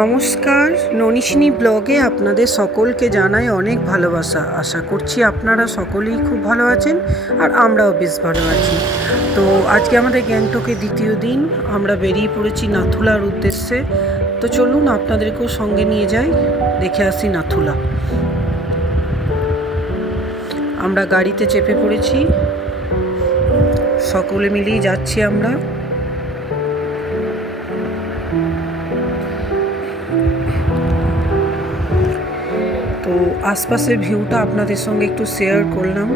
নমস্কার, ননিশিনী ব্লগে আপনাদের সকলকে জানাই অনেক ভালোবাসা। আশা করছি আপনারা সকলেই খুব ভালো আছেন আর আমরাও বেশ ভালো আছি। তো আজকে আমাদের গ্যাংটকে দ্বিতীয় দিন, আমরা বেরিয়ে পড়েছি নাথুলার উদ্দেশ্যে। তো চলুন আপনাদেরকেও সঙ্গে নিয়ে যাই, দেখে আসি নাথুলা। আমরা গাড়িতে চেপে পড়েছি, সকলে মিলেই যাচ্ছি আমরা। তো আশপাশের ভিউটা আপনাদের সঙ্গে একটু শেয়ার করলাম,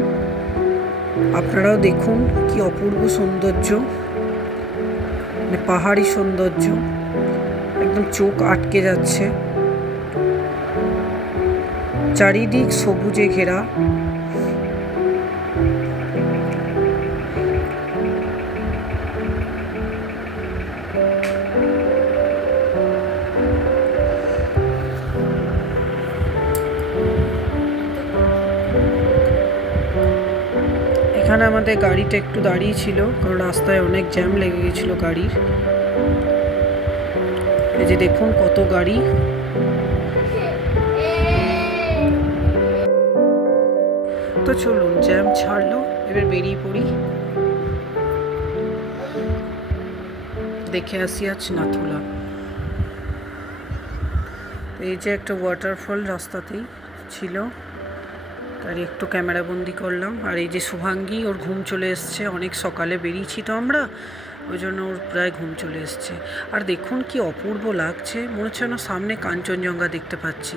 আপনারাও দেখুন কি অপূর্ব সৌন্দর্য, মানে পাহাড়ি সৌন্দর্য, একদম চোখ আটকে যাচ্ছে। চারিদিক সবুজে ঘেরা। এখানে আমাদের গাড়িটা একটু দাঁড়িয়ে ছিল, কারণ রাস্তায় অনেক জ্যাম লেগে গেছিলো গাড়ির। এই যে দেখুন কত গাড়ি। তো চলুন, জ্যাম ছাড়লো, এবার বেরিয়ে পড়ি, দেখে আসি আজ নাথুলা। এই যে একটা ওয়াটারফল রাস্তাতেই ছিল, তার একটু ক্যামেরা বন্দি করলাম। আর এই যে শুভাঙ্গী, ওর ঘুম চলে এসছে, অনেক সকালে বেরিয়েছি তো আমরা, ওই জন্য ওর প্রায় ঘুম চলে এসছে। আর দেখুন কি অপূর্ব লাগছে, মনে হচ্ছে না সামনে কাঞ্চনজঙ্ঘা দেখতে পাচ্ছি,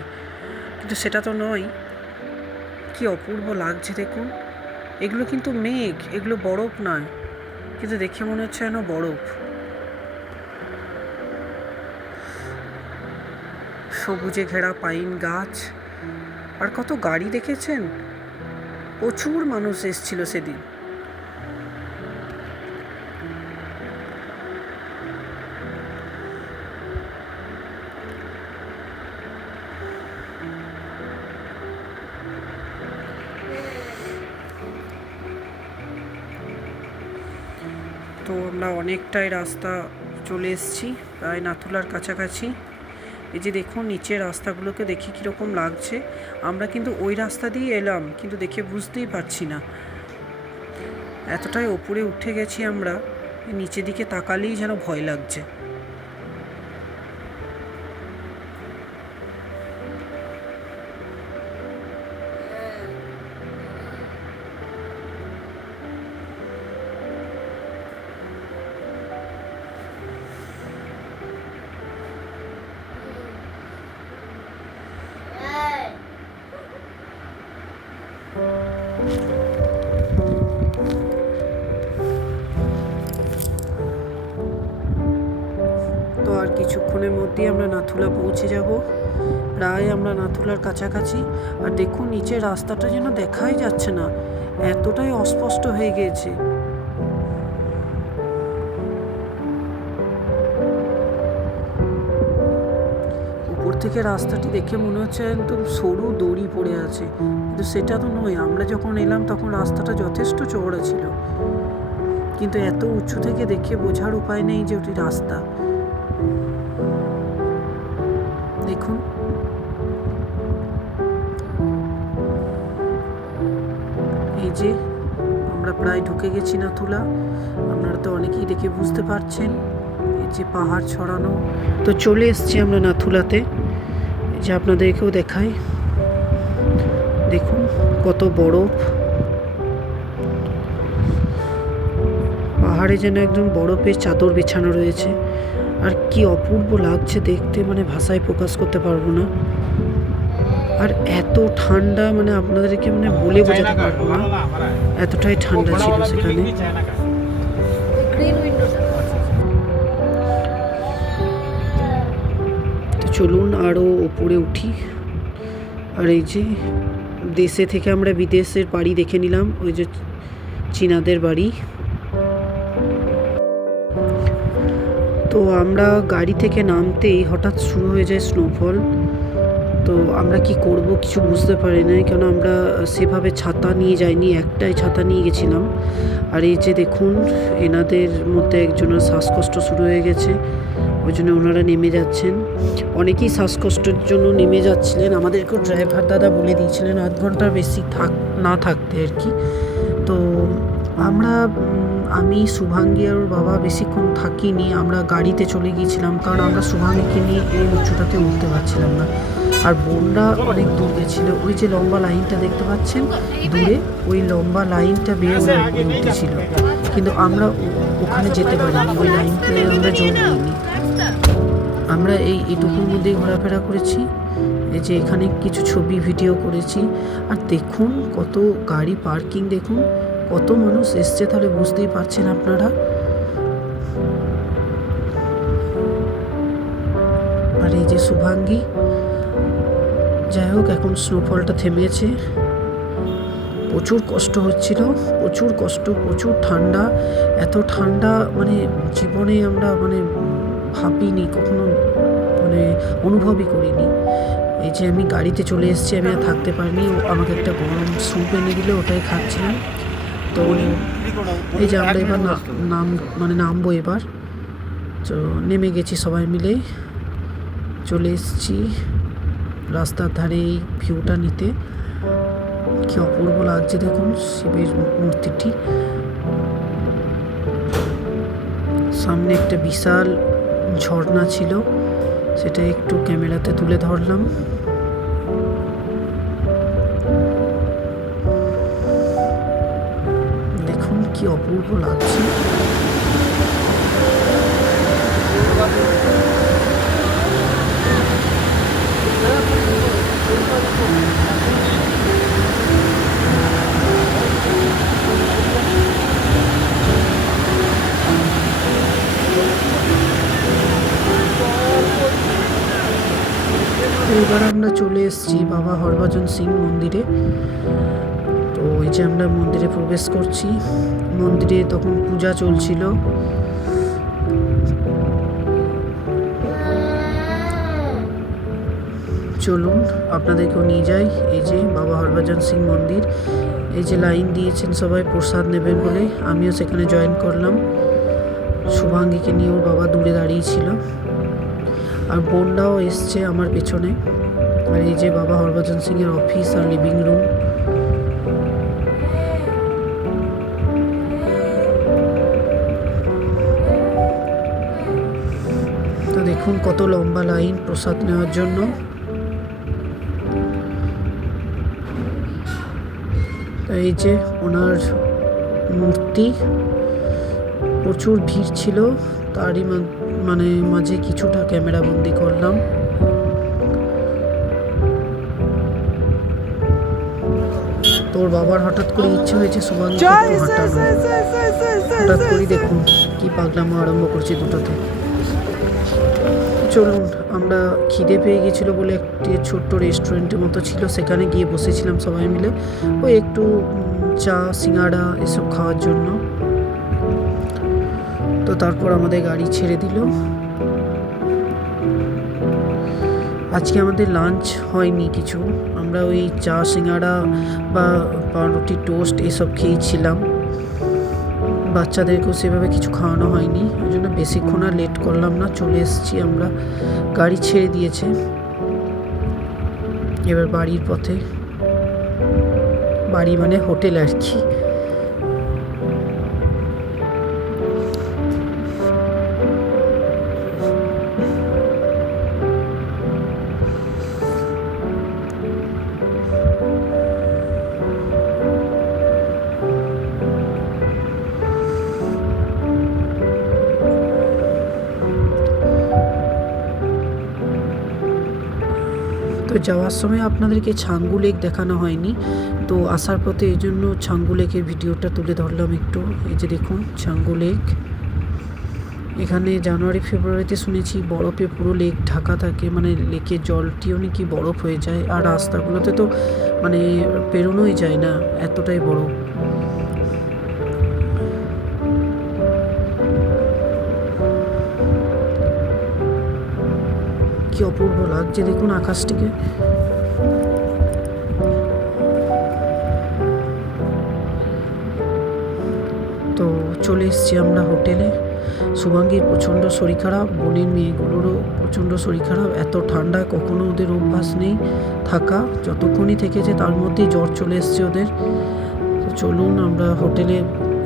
কিন্তু সেটা তো নয়। কি অপূর্ব লাগছে দেখুন, এগুলো কিন্তু মেঘ, এগুলো বরফ নয়, কিন্তু দেখে মনে হচ্ছে যেন বরফ। সবুজে ঘেরা পাইন গাছ, আর কত গাড়ি দেখেছেন, প্রচুর মানুষ এসেছিল সেদিন। তো আমরা অনেকটাই রাস্তা চলে এসেছি, প্রায় নাথুলার কাছাকাছি। এই যে দেখুন নিচের রাস্তাগুলোকে দেখি কীরকম লাগছে। আমরা কিন্তু ওই রাস্তা দিয়ে এলাম, কিন্তু দেখে বুঝতেই পারছি না, এতটাই ওপরে উঠে গেছি আমরা, নিচের দিকে তাকালেই যেন ভয় লাগছে। তো আর কিছুক্ষণের মধ্যেই আমরা নাথুলা পৌঁছে যাব, প্রায় আমরা নাথুলার কাছাকাছি। আর দেখুন নিচের রাস্তাটা যেন দেখাই যাচ্ছে না, এতটাই অস্পষ্ট হয়ে গিয়েছে। উপর থেকে রাস্তাটি দেখে মনে হচ্ছে একদম সরু দড়ি পড়ে আছে, কিন্তু সেটা তো নয়। আমরা যখন এলাম তখন রাস্তাটা যথেষ্ট চওড়া ছিল, কিন্তু এত উঁচু থেকে দেখে বোঝার উপায় নেই যে ওটি রাস্তা। দেখুন এই যে আমরা প্রায় ঢুকে গেছি নাথুলা, আপনারা তো অনেকেই দেখে বুঝতে পারছেন, এই যে পাহাড় ছড়ানো। তো চলে এসছি আমরা নাথুলাতে, এই যে আপনাদেরকেও দেখাই, দেখুন কত বরফ, পাহাড়ে যেন একদম বরফের চাদর বিছানো রয়েছে। আর কি অপূর্ব লাগছে দেখতে, মানে ভাষায় প্রকাশ করতে পারবো না। আর এত ঠান্ডা, মানে আপনাদেরকে মানে বলে বোঝাতে পারবো না, এতটাই ঠান্ডা ছিল সেখানে। তো চলুন আরও ওপরে উঠি। আর এই যে দেশে থেকে আমরা বিদেশের বাড়ি দেখে নিলাম, ওই যে চীনাদের বাড়ি। তো আমরা গাড়ি থেকে নামতেই হঠাৎ শুরু হয়ে যায় স্নোফল। তো আমরা কি করব কিছু বুঝতে পারি না, কেন আমরা সেভাবে ছাতা নিয়ে যাইনি, একটাই ছাতা নিয়ে গেছিলাম। আর এই যে দেখুন এনাদের মধ্যে একজনের শ্বাসকষ্ট শুরু হয়ে গেছে, ওই জন্য ওনারা নেমে যাচ্ছেন। অনেকেই শ্বাসকষ্টের জন্য নেমে যাচ্ছিলেন, আমাদেরকেও ড্রাইভার দাদা বলে দিয়েছিলেন আধ ঘন্টার বেশি না থাকতে আর কি। তো আমি শুভাঙ্গী আর ওর বাবা বেশিক্ষণ থাকিনি, আমরা গাড়িতে চলে গিয়েছিলাম, কারণ আমরা শুভাঙ্গীকে নিয়ে এই উচ্চতাতে উঠতে পারছিলাম না। আর বোনরা অনেক দূর গেছিলো, ওই যে লম্বা লাইনটা দেখতে পাচ্ছেন দূরে, ওই লম্বা লাইনটা বেয়ে ওরা উপরে উঠেছিল, কিন্তু আমরা ওখানে যেতে পারিনি, ওই লাইনতে আমরা যোগ দিইনি। আমরা এইটুকুর মধ্যেই ঘোরাফেরা করেছি। এই যে এখানে কিছু ছবি ভিডিও করেছি। আর দেখুন কত গাড়ি পার্কিং, দেখুন কত মানুষ এসছে, তাহলে বুঝতেই পারছেন আপনারা। আর এই যে শুভাঙ্গী, যাই হোক এখন স্নোফলটা থেমেছে। প্রচুর কষ্ট হচ্ছিল, প্রচুর কষ্ট, প্রচুর ঠান্ডা, এত ঠান্ডা মানে জীবনে আমরা মানে ভাবিনি কখনো, মানে অনুভবই করিনি। এই যে আমি গাড়িতে চলে এসেছি, আমি আর থাকতে পারিনি, আমাকে একটা গরম স্যুপ এনে দিলে ওটাই খাচ্ছিলাম। তো এই যে আমরা এবার নামবো এবার। তো নেমে গেছি সবাই মিলে, চলে এসেছি রাস্তার ধারে এই ভিউটা নিতে। কি অপূর্ব লাগছে দেখুন শিবের মূর্তিটি। সামনে একটা বিশাল ঝর্ণা ছিল, সেটা একটু ক্যামেরাতে তুলে ধরলাম। দেখুন কি অপূর্ব লাগছে। এবার আমরা চলে এসেছি বাবা হরভজন সিং মন্দিরে। তো ওই যে আমরা মন্দিরে প্রবেশ করছি, মন্দিরে তখন পূজা চলছিল। চলুন আপনাদেরকেও নিয়ে যাই। এই যে বাবা হরভজন সিং মন্দির, এই যে লাইন দিয়েছেন সবাই প্রসাদ নেবেন বলে, আমিও সেখানে জয়েন করলাম। শুভাঙ্গীকে নিয়ে ওর বাবা দূরে দাঁড়িয়েছিল, আর বোনরাও এসছে আমার পেছনে। আর এই যে বাবা হরভজন সিংয়ের অফিস আর লিভিং রুম। তো দেখুন কত লম্বা লাইন প্রসাদ নেওয়ার জন্য। তো এই যে ওনার মূর্তি, প্রচুর ভিড় ছিল, তারই মাঝে কিছুটা ক্যামেরা বন্দি করলাম। তোর বাবার হঠাৎ করে ইচ্ছে হয়েছে শুভাঙ্গীকে একটু হাঁটানো, হঠাৎ করে দেখুন কি পাগলামো আরম্ভ করছি দুটোতে। চলুন, আমরা খিদে পেয়ে গেছিলো বলে একটি ছোট্ট রেস্টুরেন্টের মতো ছিল, সেখানে গিয়ে বসেছিলাম সবাই মিলে, ওই একটু চা সিঙ্গাড়া এসব খাওয়ার জন্য। তো তারপর আমাদের গাড়ি ছেড়ে দিল। আজকে আমাদের লাঞ্চ হয়নি কিছু, আমরা ওই চা সিঙ্গাড়া বা পাউরুটি টোস্ট এসব খেয়েছিলাম। বাচ্চাদেরকেও সেভাবে কিছু খাওয়ানো হয়নি, ওই জন্য বেশিক্ষণ আর লেট করলাম না, চলে এসেছি আমরা। গাড়ি ছেড়ে দিয়েছে, এবার বাড়ির পথে। বাড়ি মানে হোটেল আর কি। তো যাওয়ার সময় আপনাদেরকে ছাঙ্গু লেক দেখানো হয়নি, তো আসার পথে এই জন্য ছাঙ্গু লেকের ভিডিওটা তুলে ধরলাম একটু। এই যে দেখুন ছাঙ্গু লেক, এখানে জানুয়ারি ফেব্রুয়ারিতে শুনেছি বরফে পুরো লেক ঢাকা থাকে, মানে লেকের জলটিও নাকি বরফ হয়ে যায়, আর রাস্তাগুলোতে তো মানে পেরোনোই যায় না, এতটাই বরফ। কি অপূর্ব লাগছে দেখুন আকাশটিকে। তো চলে এসেছি আমরা হোটেলে। শুভাঙ্গীর প্রচণ্ড শরীর খারাপ, বোনের মেয়েগুলোরও প্রচণ্ড শরীর খারাপ। এত ঠান্ডা কখনো ওদের অভ্যাস নেই থাকা, যতক্ষণই থেকেছে তার মধ্যেই জ্বর চলে এসছে ওদের। তো চলুন আমরা হোটেলে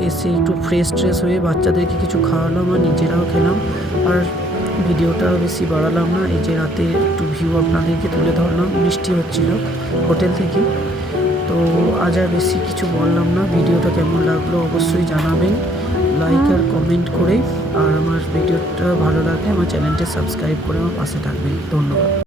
এসে একটু ফ্রেশ ট্রেশ হয়ে বাচ্চাদেরকে কিছু খাওয়ালাম আর নিজেরাও খেলাম। আর ভিডিওটা বেশি বাড়ালাম না, এই যে রাতে একটু ভিউ আপনাদেরকে তুলে ধরলাম, বৃষ্টি হচ্ছিল হোটেল থেকে। তো আজ আর বেশি কিছু বললাম না। ভিডিওটা কেমন লাগলো অবশ্যই জানাবেন লাইক আর কমেন্ট করে, আর আমার ভিডিওটা ভালো লাগলে আমার চ্যানেলটা সাবস্ক্রাইব করে আমার পাশে থাকবেন। ধন্যবাদ।